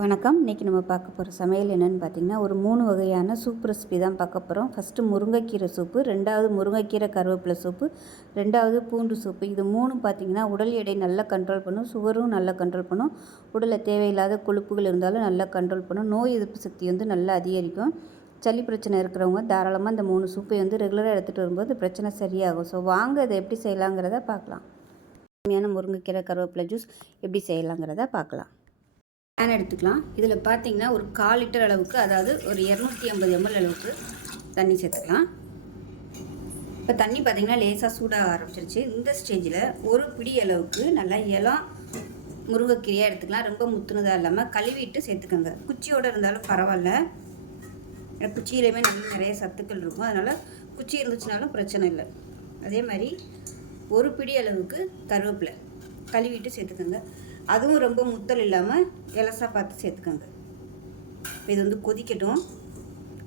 வணக்கம். இன்றைக்கி நம்ம பார்க்க போகிற சமையல் என்னென்னு பார்த்தீங்கன்னா ஒரு மூணு வகையான சூப் ரெசிபி தான் பார்க்க போகிறோம் ஃபஸ்ட்டு முருங்கைக்கீரை சூப்பு ரெண்டாவது முருங்கைக்கீரை கருவேப்பிலை சூப்பு ரெண்டாவது பூண்டு சூப்பு இது மூணும் பார்த்திங்கன்னா உடல் எடை நல்லா கண்ட்ரோல் பண்ணும் சுகரும் நல்லா கண்ட்ரோல் பண்ணும். உடலில் தேவையில்லாத கொழுப்புகள் இருந்தாலும் நல்லா கண்ட்ரோல் பண்ணும். நோய் எதிர்ப்பு சக்தி வந்து நல்லா அதிகரிக்கும். சளி பிரச்சனை இருக்கிறவங்க தாராளமாக இந்த மூணு சூப்பை வந்து ரெகுலராக எடுத்துகிட்டு வரும்போது பிரச்சனை சரியாகும். ஸோ வாங்க இதை எப்படி செய்யலாங்கிறத பார்க்கலாம். உண்மையான முருங்கைக்கீரை கருவேப்பிலை ஜூஸ் எப்படி செய்யலாங்கிறத பார்க்கலாம். பேன் எடுத்துக்கலாம். இதில் பார்த்தீங்கன்னா ஒரு கால் லிட்டர் அளவுக்கு அதாவது ஒரு இரநூத்தி ஐம்பது எம்எல் அளவுக்கு தண்ணி சேர்த்துக்கலாம். இப்போ தண்ணி பார்த்தீங்கன்னா லேசாக சூடாக ஆரம்பிச்சிருச்சு. இந்த ஸ்டேஜில் ஒரு பிடி அளவுக்கு நல்லா இலம் முருங்கைக்கீரையாக எடுத்துக்கலாம். ரொம்ப முத்துனதாக இல்லாமல் கழுவிட்டு சேர்த்துக்கோங்க. குச்சியோடு இருந்தாலும் பரவாயில்ல. ஏன்னா குச்சியிலையுமே நல்லா நிறைய சத்துக்கள் இருக்கும். அதனால் குச்சி இருந்துச்சுனாலும் பிரச்சனை இல்லை. அதே மாதிரி ஒரு பிடி அளவுக்கு கருவேப்பிலை கழுவிட்டு சேர்த்துக்கோங்க. அதுவும் ரொம்ப முத்தல் இல்லாமல் இலசாக பார்த்து சேர்த்துக்கோங்க. இப்போ இது வந்து கொதிக்கட்டும்.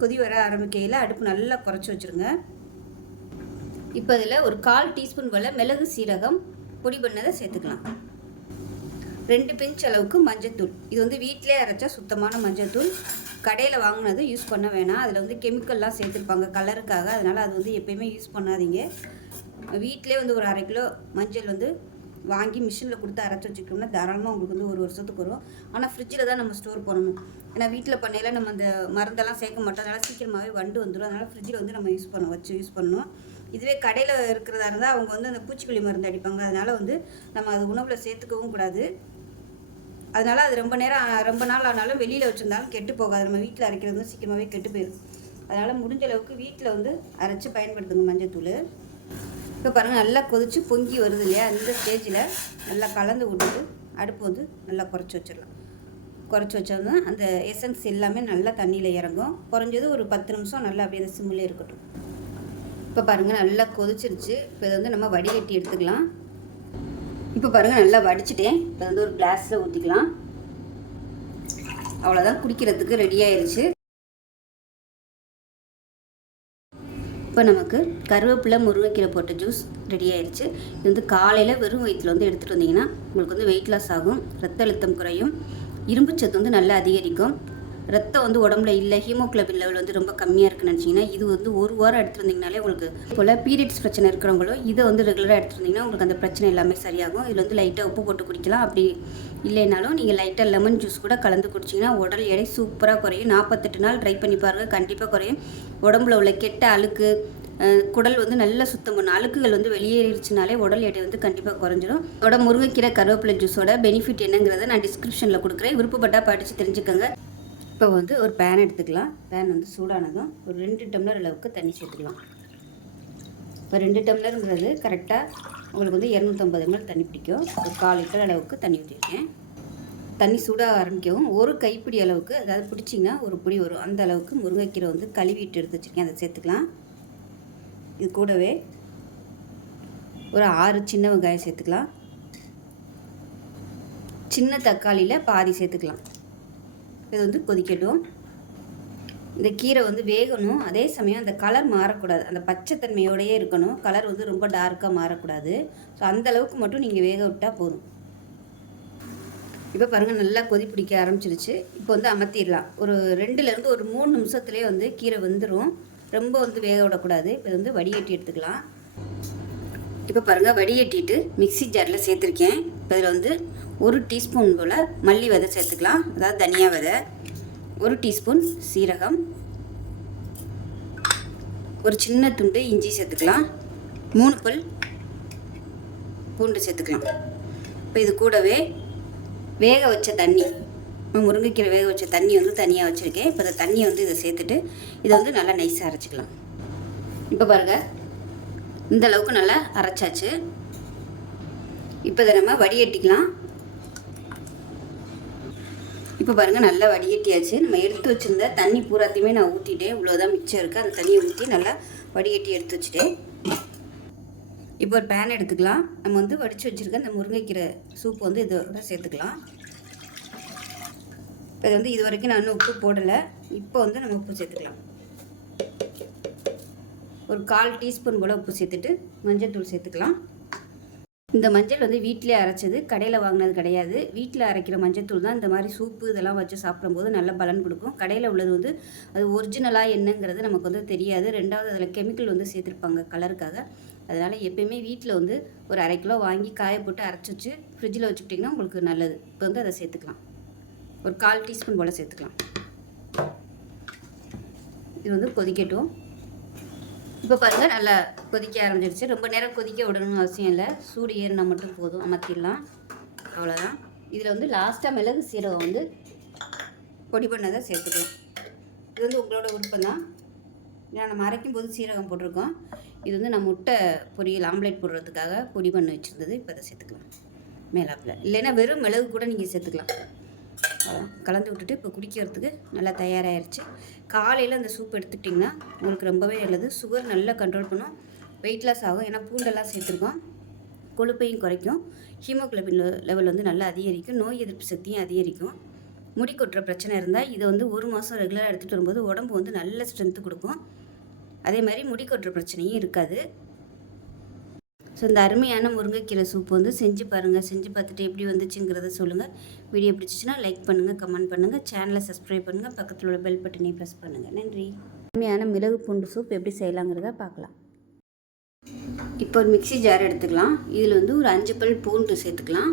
கொதி வர ஆரம்பிக்கையில் அடுப்பு நல்லா குறைச்சி வச்சுருங்க. இப்போ இதில் ஒரு கால் டீஸ்பூன் போல் மிளகு சீரகம் பொடி பண்ணதை சேர்த்துக்கலாம். ரெண்டு பிஞ்ச் அளவுக்கு மஞ்சத்தூள். இது வந்து வீட்டிலே அரைச்சா சுத்தமான மஞ்சத்தூள். கடையில் வாங்கினது யூஸ் பண்ண வேணாம். அதில் வந்து கெமிக்கல்லாம் சேர்த்துருப்பாங்க கலருக்காக. அதனால் அது வந்து எப்பயுமே யூஸ் பண்ணாதீங்க. வீட்டிலே வந்து ஒரு அரை கிலோ மஞ்சள் வந்து வாங்கி மிஷினில் கொடுத்து அரைச்சி வச்சுக்கிட்டோம்னா தாராளமாக உங்களுக்கு வந்து ஒரு வருஷத்துக்கு வரும். ஆனால் ஃப்ரிட்ஜில் தான் நம்ம ஸ்டோர் பண்ணணும். ஏன்னா வீட்டில் பண்ணையில் நம்ம அந்த மருந்தெல்லாம் சேர்க்க மாட்டோம். அதனால் சீக்கிரமாகவே வண்டு வந்துடும் அதனால் ஃப்ரிட்ஜில் வந்து நம்ம யூஸ் பண்ண வச்சு யூஸ் பண்ணணும். இதுவே கடையில் இருக்கிறதா இருந்தால் அவங்க வந்து அந்த பூச்சிக்கொல்லி மருந்து அடிப்பாங்க. அதனால் வந்து நம்ம அது உணவில் சேர்த்துக்கவும் கூடாது. அதனால் அது ரொம்ப நேரம் ரொம்ப நாள் ஆனாலும் வெளியில் வச்சுருந்தாலும் கெட்டு போகாது. நம்ம வீட்டில் அரைக்கிறது வந்து சீக்கிரமாகவே கெட்டு போயிடும் அதனால் முடிஞ்ச அளவுக்கு வீட்டில் வந்து அரைச்சி பயன்படுத்துங்க மஞ்சத்தூள். இப்போ பாருங்கள் நல்லா கொதித்து பொங்கி வருது இல்லையா? இந்த ஸ்டேஜில் நல்லா கலந்து விட்டுட்டு அடுப்பு வந்து நல்லா குறைச்சி வச்சிடலாம். குறைச்சி வச்சோம்னா அந்த எசன்ஸ் எல்லாமே நல்லா தண்ணியில் இறங்கும். குறைஞ்சது ஒரு பத்து நிமிஷம் நல்லா அப்படியே அந்த சிம்மிலே இருக்கட்டும். இப்போ பாருங்கள் நல்லா கொதிச்சிருச்சு. இப்போ இதை வந்து நம்ம வடிகட்டி எடுத்துக்கலாம். இப்போ பாருங்கள் நல்லா வடிச்சிட்டேன். இப்போ வந்து ஒரு கிளாஸில் ஊற்றிக்கலாம் அவ்வளோதான் குடிக்கிறதுக்கு ரெடி ஆயிடுச்சு இப்போ நமக்கு கருவேப்பிலை முருங்கைக்கீரை போட்ட ஜூஸ் ரெடி ஆயிடுச்சு இது வந்து காலையில் வெறும் வயிற்றில் வந்து எடுத்துகிட்டு வந்தீங்கன்னா உங்களுக்கு வந்து வெயிட் லாஸ் ஆகும் ரத்த அழுத்தம் குறையும் இரும்புச்சத்து வந்து நல்லா அதிகரிக்கும். ரத்தம் வந்து உடம்புல இல்லை ஹீமோக்ளோபின் லெவல் வந்து ரொம்ப கம்மியாக இருக்குன்னு நினச்சிங்கன்னா இது வந்து ஒரு வாரம் எடுத்துருந்தீங்கனாலே உங்களுக்கு போல் பீரியட்ஸ் பிரச்சனை இருக்கிறவங்களும் இதை வந்து ரெகுலராக எடுத்துருந்தீங்கன்னா உங்களுக்கு அந்த பிரச்சனை எல்லாமே சரியாகும். இதில் வந்து லைட்டாக உப்பு போட்டு குடிக்கலாம். அப்படி இல்லைனாலும் நீங்கள் லைட்டாக லெமன் ஜூஸ் கூட கலந்து குடிச்சிங்கன்னா உடல் எடை சூப்பராக குறையும். நாற்பத்தெட்டு நாள் ட்ரை பண்ணி பாருங்கள் கண்டிப்பாக குறையும். உடம்புல உள்ள கெட்ட அழுக்கு குடல் வந்து நல்லா சுத்தம் பண்ணும். அழுக்குகள் வந்து வெளியேறிச்சுனாலே உடல் எடை வந்து கண்டிப்பாக குறைஞ்சிடும் அதோட முருங்கைக்கீரை கருவேப்பிலை ஜூஸோட பெனிஃபிட் என்னங்கிறத நான் டிஸ்கிரிப்ஷனில் கொடுக்குறேன். விருப்பப்பட்டால் படித்து தெரிஞ்சுக்கோங்க. இப்போ வந்து ஒரு பேன் எடுத்துக்கலாம். பேன் வந்து சூடானதும் ஒரு ரெண்டு டம்ளர் அளவுக்கு தண்ணி சேர்த்துக்கலாம். இப்போ ரெண்டு டம்ளருங்கிறது கரெக்டாக உங்களுக்கு வந்து இரநூத்தம்பது எம்எல் தண்ணி பிடிக்கும். ஒரு கால் லிட்டர் அளவுக்கு தண்ணி ஊற்றிருக்கேன் தண்ணி சூடாக ஆரம்பிக்கவும் ஒரு கைப்பிடி அளவுக்கு அதாவது பிடிச்சிங்கன்னா ஒரு பிடி வரும். அந்த அளவுக்கு முருங்கைக்கீரை வந்து கழுவிட்டு எடுத்து வச்சுருக்கேன். அதை சேர்த்துக்கலாம். இது கூடவே ஒரு ஆறு சின்ன வெங்காயம் சேர்த்துக்கலாம். சின்ன தக்காளியில் பாதி சேர்த்துக்கலாம். இது வந்து கொதிக்கட்டும். இந்த கீரை வந்து வேகணும். அதே சமயம் அந்த கலர் மாறக்கூடாது. அந்த பச்சைத்தன்மையோடையே இருக்கணும். கலர் வந்து ரொம்ப டார்க்காக மாறக்கூடாது. ஸோ அந்த அளவுக்கு மட்டும் நீங்கள் வேக விட்டால் போதும். இப்போ பாருங்கள் நல்லா கொதி பிடிக்க ஆரம்பிச்சிருச்சு. இப்போ வந்து அமர்த்திடலாம் ஒரு ரெண்டுலேருந்து ஒரு மூணு நிமிஷத்துலேயே வந்து கீரை வந்துடும் ரொம்ப வந்து வேக விடக்கூடாது. இப்போ வந்து வடிகட்டி எடுத்துக்கலாம். இப்போ பாருங்கள் வடிகட்டிட்டு மிக்சி ஜாரில் சேர்த்துருக்கேன். இப்போ இதில் வந்து ஒரு டீஸ்பூன் போல் மல்லி விதை சேர்த்துக்கலாம். அதாவது தனியா விதை. ஒரு டீஸ்பூன் சீரகம். ஒரு சின்ன துண்டு இஞ்சி சேர்த்துக்கலாம். மூணு பல் பூண்டு சேர்த்துக்கலாம். இப்போ இது கூடவே வேக வச்ச தண்ணி. முருங்கைக்கீரை வேக வச்ச தண்ணி வந்து தனியாக வச்சுருக்கேன். இப்போ இந்த தண்ணியை வந்து இதை சேர்த்துட்டு இதை வந்து நல்லா நைஸாக அரைச்சிக்கலாம். இப்போ பாருங்கள் இந்த அளவுக்கு நல்லா அரைச்சாச்சு. இப்போ இதை நம்ம வடிகட்டிக்கலாம். இப்போ பாருங்கள் நல்லா வடிகட்டியாச்சு. நம்ம எடுத்து வச்சுருந்த தண்ணி பூராத்தையுமே நான் ஊற்றிட்டேன் இவ்வளோதான் மிச்சம் இருக்குது அந்த தண்ணியை ஊற்றி நல்லா வடிகட்டி எடுத்து வச்சுட்டேன். இப்போ ஒரு பேன் எடுத்துக்கலாம். நம்ம வந்து வடித்து வச்சுருக்க அந்த முருங்கைக்கீரை சூப் வந்து இதோட சேர்த்துக்கலாம். இப்போ இது வந்து இது வரைக்கும் நான் இன்னும் உப்பு போடலை. இப்போ வந்து நம்ம உப்பு சேர்த்துக்கலாம். ஒரு கால் டீஸ்பூன் போல் உப்பு சேர்த்துட்டு மஞ்சள் தூள் சேர்த்துக்கலாம். இந்த மஞ்சள் வந்து வீட்டிலே அரைச்சது கடையில் வாங்கினது கிடையாது. வீட்டில் அரைக்கிற மஞ்சத்தூள் தான் இந்த மாதிரி சூப்பு இதெல்லாம் வச்சு சாப்பிடும்போது நல்ல பலன் கொடுக்கும். கடையில் உள்ளது வந்து அது ஒரிஜினலாக என்னங்கிறது நமக்கு வந்து தெரியாது. ரெண்டாவது அதில் கெமிக்கல் வந்து சேர்த்துருப்பாங்க கலருக்காக அதனால் எப்பயுமே வீட்டில் வந்து ஒரு அரை கிலோ வாங்கி காய போட்டு அரைச்சி வச்சு ஃப்ரிட்ஜில் வச்சுக்கிட்டிங்கன்னா உங்களுக்கு நல்லது. இப்போ வந்து அதை சேர்த்துக்கலாம். ஒரு கால் டீஸ்பூன் போல் சேர்த்துக்கலாம். இது வந்து கொதிக்கட்டும். இப்போ பாருங்கள் நல்லா கொதிக்க ஆரம்பிச்சிருச்சு. ரொம்ப நேரம் கொதிக்க விடணும்னு அவசியம் இல்லை. சூடு ஏறினா மட்டும் போதும். அமர்த்திடலாம். அவ்வளோதான் இதில் வந்து லாஸ்ட்டாக மிளகு சீரகம் வந்து பொடி பண்ணதை சேர்த்துக்கலாம். இது வந்து உங்களோட விருப்பம் தான் ஏன்னா நம்ம அரைக்கும் போது சீரகம் போட்டிருக்கோம். இது வந்து நான் முட்டை பொரியல் ஆம்லேட் போடுறதுக்காக பொடி பண்ண வச்சுருந்தது. இப்போ அதை சேர்த்துக்கலாம். மேலாப்பில். இல்லைன்னா வெறும் மிளகு கூட நீங்கள் சேர்த்துக்கலாம். கலந்து விட்டுட்டு இப்போ குடிக்கிறதுக்கு நல்லா தயாராகிருச்சு காலையில் அந்த சூப் எடுத்துக்கிட்டிங்கன்னா உங்களுக்கு ரொம்பவே நல்லது. சுகர் நல்லா கண்ட்ரோல் பண்ணும். வெயிட் லாஸ் ஆகும். ஏன்னா பூண்டெல்லாம் சேர்த்துருக்கோம். கொழுப்பையும் குறைக்கும். ஹீமோகுளோபின் லெவல் வந்து நல்லா அதிகரிக்கும். நோய் எதிர்ப்பு சக்தியும் அதிகரிக்கும். முடி கொட்டுற பிரச்சனை இருந்தால் இதை வந்து ஒரு மாதம் ரெகுலராக எடுத்துகிட்டு வரும்போது உடம்பு வந்து நல்ல ஸ்ட்ரென்த்து கொடுக்கும். அதே மாதிரி முடி கொட்டுற பிரச்சனையும் இருக்காது. ஸோ இந்த அருமையான முருங்கைக்கீரை சூப் வந்து செஞ்சு பாருங்கள் செஞ்சு பார்த்துட்டு எப்படி வந்துச்சுங்கிறத சொல்லுங்கள் வீடியோ பிடிச்சிச்சின்னா லைக் பண்ணுங்கள் கமெண்ட் பண்ணுங்கள் சேனலை சப்ஸ்கிரைப் பண்ணுங்கள் பக்கத்தில் உள்ள பெல் பட்டனையும் ப்ரெஸ் பண்ணுங்கள் நன்றி. அருமையான மிளகு பூண்டு சூப் எப்படி செய்யலாங்கிறத பார்க்கலாம். இப்போ ஒரு மிக்ஸி ஜார் எடுத்துக்கலாம். இதில் வந்து ஒரு அஞ்சு பல் பூண்டு சேர்த்துக்கலாம்.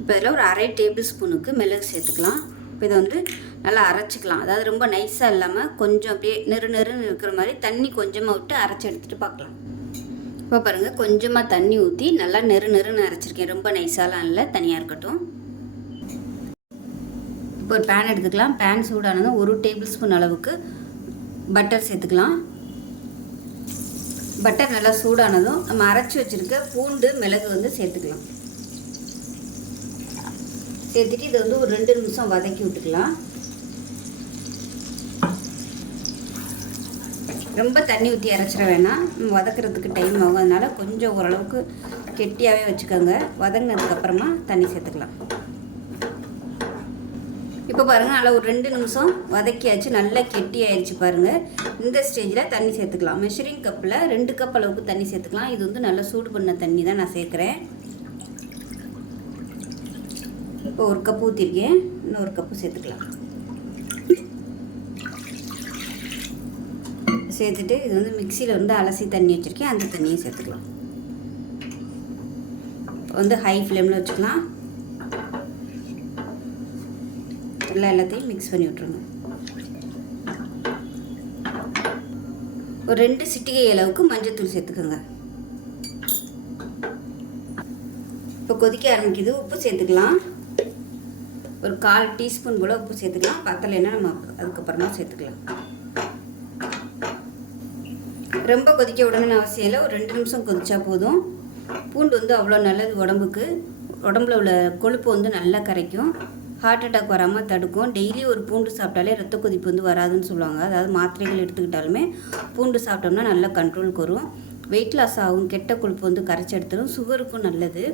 இப்போ இதில் ஒரு அரை டேபிள் ஸ்பூனுக்கு மிளகு சேர்த்துக்கலாம். இப்போ இதை வந்து நல்லா அரைச்சிக்கலாம். அதாவது ரொம்ப நைஸாக இல்லாமல் கொஞ்சம் அப்படியே நெரு நெருன்னு இருக்கிற மாதிரி தண்ணி கொஞ்சமாக விட்டு அரைச்சி எடுத்துகிட்டு பார்க்கலாம். இப்போ பாருங்கள் கொஞ்சமாக தண்ணி ஊற்றி நல்லா நெரு நெருன்னு அரைச்சிருக்கேன். ரொம்ப நைஸாலாம் இல்லை தனியாக இருக்கட்டும். இப்போ ஒரு பேன் எடுத்துக்கலாம். பேன் சூடானதும் ஒரு டேபிள் ஸ்பூன் அளவுக்கு பட்டர் சேர்த்துக்கலாம். பட்டர் நல்லா சூடானதும் நம்ம அரைச்சி வச்சுருக்க பூண்டு மிளகு வந்து சேர்த்துக்கலாம். சேர்த்துட்டு இதை வந்து ஒரு ரெண்டு நிமிஷம் வதக்கி விட்டுக்கலாம். ரொம்ப தண்ணி ஊற்றி அரைச்சிட வேணாம். வதக்கிறதுக்கு டைம் ஆகும். அதனால் கொஞ்சம் ஓரளவுக்கு கெட்டியாகவே வச்சுக்கோங்க. வதங்கினதுக்கப்புறமா தண்ணி சேர்த்துக்கலாம். இப்போ பாருங்கள் நல்லா ஒரு ரெண்டு நிமிஷம் வதக்கியாச்சு. நல்லா கெட்டி ஆயிடுச்சு பாருங்கள் இந்த ஸ்டேஜில் தண்ணி சேர்த்துக்கலாம். மெஷரிங் கப்பில் ரெண்டு கப் அளவுக்கு தண்ணி சேர்த்துக்கலாம். இது வந்து நல்லா சூடு பண்ண தண்ணி தான் நான் சேர்க்குறேன். இப்போ ஒரு கப்பு ஊற்றிருக்கேன் இன்னொரு கப்பு சேர்த்துக்கலாம். சேர்த்துட்டு இது வந்து மிக்சியில் வந்து அலசி தண்ணி வச்சுருக்கேன். அந்த தண்ணியும் சேர்த்துக்கலாம். வந்து ஹை ஃப்ளேமில் வச்சுக்கலாம். எல்லா எல்லாத்தையும் மிக்ஸ் பண்ணி விட்ருங்க ஒரு ரெண்டு சிட்டிகை அளவுக்கு மஞ்சத்தூள் சேர்த்துக்கோங்க. இப்போ கொதிக்க ஆரம்பிக்குது. உப்பு சேர்த்துக்கலாம். ஒரு கால் டீஸ்பூன் போல் உப்பு சேர்த்துக்கலாம். பத்தலைன்னா நம்ம அதுக்கப்புறமா சேர்த்துக்கலாம். ரொம்ப கொதிக்க விடணும்னு அவசியம் இல்லை. ஒரு ரெண்டு நிமிஷம் கொதிச்சா போதும். பூண்டு வந்து அவ்வளோ நல்லது உடம்புக்கு. உடம்புல உள்ள கொழுப்பு வந்து நல்லா கரைக்கும். ஹார்ட் அட்டாக் வராமல் தடுக்கும். டெய்லி ஒரு பூண்டு சாப்பிட்டாலே ரத்த கொதிப்பு வந்து வராதுன்னு சொல்லுவாங்க. அதாவது மாத்திரைகள் எடுத்துக்கிட்டாலுமே பூண்டு சாப்பிட்டோம்னா நல்லா கண்ட்ரோலுக்கு வரும் வெயிட் லாஸ் ஆகும். கெட்ட கொழுப்பு வந்து கரைச்சி எடுத்துடும் சுகருக்கும் நல்லது.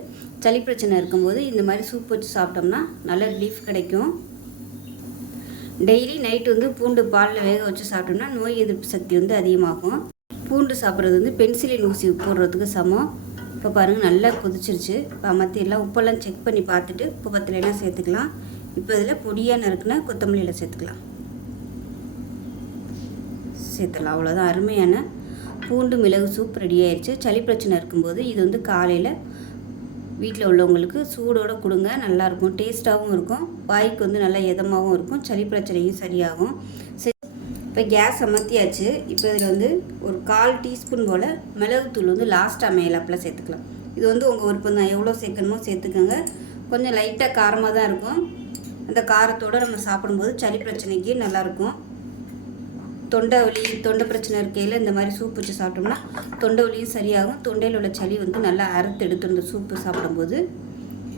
சளி பிரச்சனை இருக்கும்போது இந்த மாதிரி சூப் வச்சு சாப்பிட்டோம்னா நல்ல ரிலீஃப் கிடைக்கும். டெய்லி நைட் வந்து பூண்டு பாலில் வேக வச்சு சாப்பிட்டோம்னா நோய் எதிர்ப்பு சக்தி வந்து அதிகமாகும். பூண்டு சாப்பிட்றது வந்து பென்சிலின் ஊசி போடுறதுக்கு சமம். இப்போ பாருங்கள் நல்லா கொதிச்சிருச்சு. இப்போ மத்தியெல்லாம் உப்பெல்லாம் செக் பண்ணி பார்த்துட்டு உப்பு பத்திலாம் சேர்த்துக்கலாம். இப்போ இதில் பொடியாக நறுக்குனா கொத்தமல்லியில் சேர்த்துக்கலாம். சேர்த்துக்கலாம் அவ்வளோதான் அருமையான பூண்டு மிளகு சூப் ரெடி ஆயிடுச்சு சளி பிரச்சனை இருக்கும்போது இது வந்து காலையில் வீட்டில் உள்ளவங்களுக்கு சூடோடு கொடுங்க. நல்லாயிருக்கும் டேஸ்ட்டாகவும் இருக்கும். வாய்க்கு வந்து நல்லா இதமாகவும் இருக்கும். சளி பிரச்சனையும் சரியாகும். இப்போ கேஸ் அமர்த்தியாச்சு. இப்போ இதில் வந்து ஒரு கால் டீஸ்பூன் போல் மிளகுத்தூள் வந்து லாஸ்ட்டாக மேலாப்பில் சேர்த்துக்கலாம். இது வந்து உங்கள் விருப்பம் தான் எவ்வளோ சேர்க்கணுமோ சேர்த்துக்கோங்க. கொஞ்சம் லைட்டாக காரமாக தான் இருக்கும். அந்த காரத்தோடு நம்ம சாப்பிடும்போது சளி பிரச்சனைக்கு நல்லாயிருக்கும். தொண்டை வலி தொண்டை பிரச்சனை இருக்கையில் இந்த மாதிரி சூப் வச்சு சாப்பிட்டோம்னா தொண்டை வலியும் சரியாகும். தொண்டையில் உள்ள சளி வந்து நல்லா அறுத்து எடுத்து இந்த சூப்பு சாப்பிடும்போது